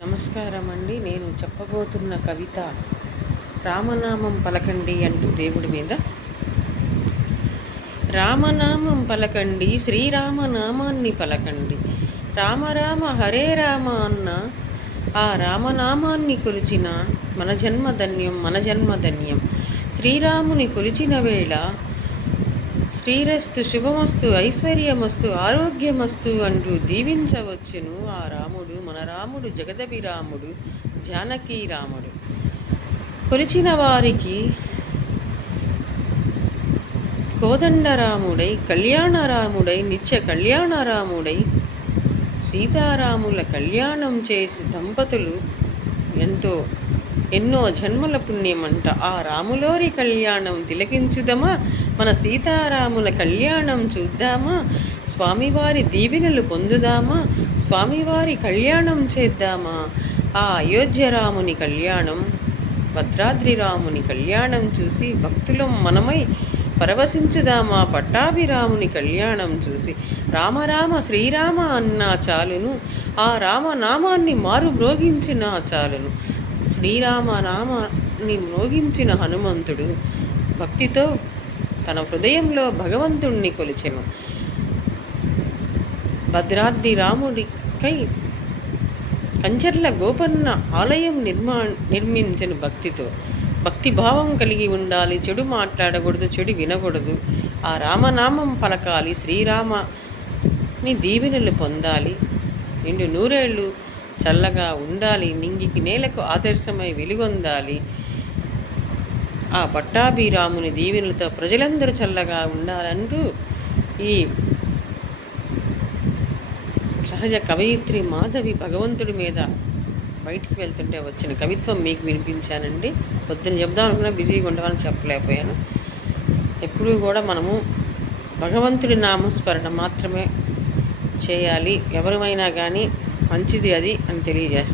నమస్కారం అండి. నేను చెప్పబోతున్న కవిత రామనామం పలకండి అంటూ దేవుడి మీద. రామనామం పలకండి, శ్రీరామనామాన్ని పలకండి. రామ రామ హరే రామ అన్న ఆ రామనామాన్ని కొలిచిన మన జన్మధన్యం, మన జన్మధన్యం. శ్రీరాముని కొలిచిన వేళ శ్రీరస్తు, శుభమస్తు, ఐశ్వర్యమస్తు, ఆరోగ్యమస్తు అంటూ దీవించవచ్చును ఆ రాముడు, మన రాముడు, జగదభిరాముడు, జానకీ రాముడు. కొలిచిన వారికి కోదండరాముడై, కళ్యాణరాముడై, నిత్య కళ్యాణరాముడై, సీతారాముల కళ్యాణం చేసి దంపతులు ఎన్నో జన్మల పుణ్యమంట. ఆ రాములోరి కళ్యాణం తిలకించుదమా, మన సీతారాముల కళ్యాణం చూద్దామా, స్వామివారి దీవెనలు పొందుదామా, స్వామివారి కళ్యాణం చేద్దామా. ఆ అయోధ్య రాముని కళ్యాణం, భద్రాద్రి రాముని కళ్యాణం చూసి భక్తులం మనమై పరవశించుదామా. పట్టాభిరాముని కళ్యాణం చూసి రామరామ శ్రీరామ అన్నా చాలును, ఆ రామనామాన్ని మారు మ్రోగించినా చాలును. శ్రీరామనామాన్ని మ్రోగించిన హనుమంతుడు భక్తితో తన హృదయంలో భగవంతుణ్ణి కొలిచెను. భద్రాద్రి రాముడికై కంచర్ల గోపన్న ఆలయం నిర్మించను భక్తితో. భక్తిభావం కలిగి ఉండాలి, చెడు మాట్లాడకూడదు, చెడు వినకూడదు. ఆ రామనామం పలకాలి, శ్రీరామని దీవెనలు పొందాలి, నిండు నూరేళ్ళు చల్లగా ఉండాలి, నింగికి నేలకు ఆదర్శమై వెలుగొందాలి. ఆ పట్టాభిరాముని దీవెనలతో ప్రజలందరూ చల్లగా ఉండాలంటూ ఈ సహజ కవయిత్రి మాధవి భగవంతుడి మీద బయటికి వెళ్తుంటే వచ్చిన కవిత్వం మీకు వినిపించానండి. పొద్దున చెప్దాం అనుకున్నా, బిజీగా ఉండవాలని చెప్పలేకపోయాను. ఎప్పుడూ కూడా మనము భగవంతుడి నామస్మరణ మాత్రమే చేయాలి, ఎవరమైనా కానీ మంచిది అది అని తెలియజేస్తాను.